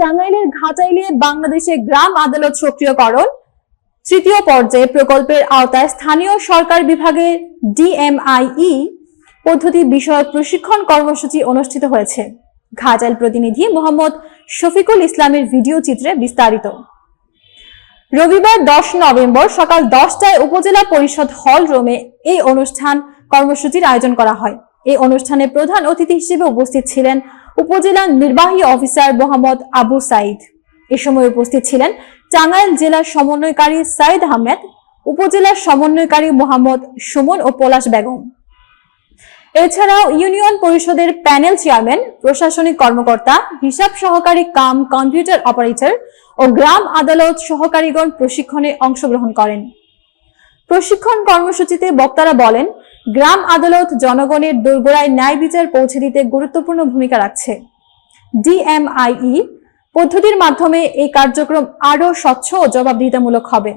টাঙ্গাইলের ঘাটাইলে বাংলাদেশে গ্রাম আদালত সক্রিয়করণ তৃতীয় পর্যায়ে প্রকল্পের আওতায় স্থানীয় সরকার বিভাগের ডিএমআইই পদ্ধতি বিষয়ক প্রশিক্ষণ কর্মসূচি অনুষ্ঠিত হয়েছে। ঘাটাইল প্রতিনিধি মোহাম্মদ শফিকুল ইসলামের ভিডিও চিত্রে বিস্তারিত। রবিবার 10 নভেম্বর সকাল 10টায় উপজেলা পরিষদ হল রুমে এই অনুষ্ঠান কর্মসূচির আয়োজন করা হয়। এই অনুষ্ঠানে প্রধান অতিথি হিসেবে উপস্থিত ছিলেন উপজেলা নির্বাহী অফিসার মোহাম্মদ আবু সাইদ। এ সময় উপস্থিত ছিলেন টাঙ্গাইল জেলার সমন্বয়কারী সাইদ আহমেদ, উপজেলার সমন্বয়কারী মোহাম্মদ সুমন ও পলাশ বেগম। এছাড়াও ইউনিয়ন পরিষদের প্যানেল চেয়ারম্যান, প্রশাসনিক কর্মকর্তা, হিসাব সহকারী কাম কম্পিউটার অপারেটর ও গ্রাম আদালত সহকারীগণ প্রশিক্ষণে অংশগ্রহণ করেন। প্রশিক্ষণ কর্মসূচিতে বক্তারা বলেন, গ্রাম আদালত জনগণের দোরগোড়ায় ন্যায় বিচার পৌঁছে দিতে গুরুত্বপূর্ণ ভূমিকা রাখছে। ডিএমআইই পদ্ধতির মাধ্যমে এই কার্যক্রম আরও স্বচ্ছ ও জবাবদিহিতামূলক হবে।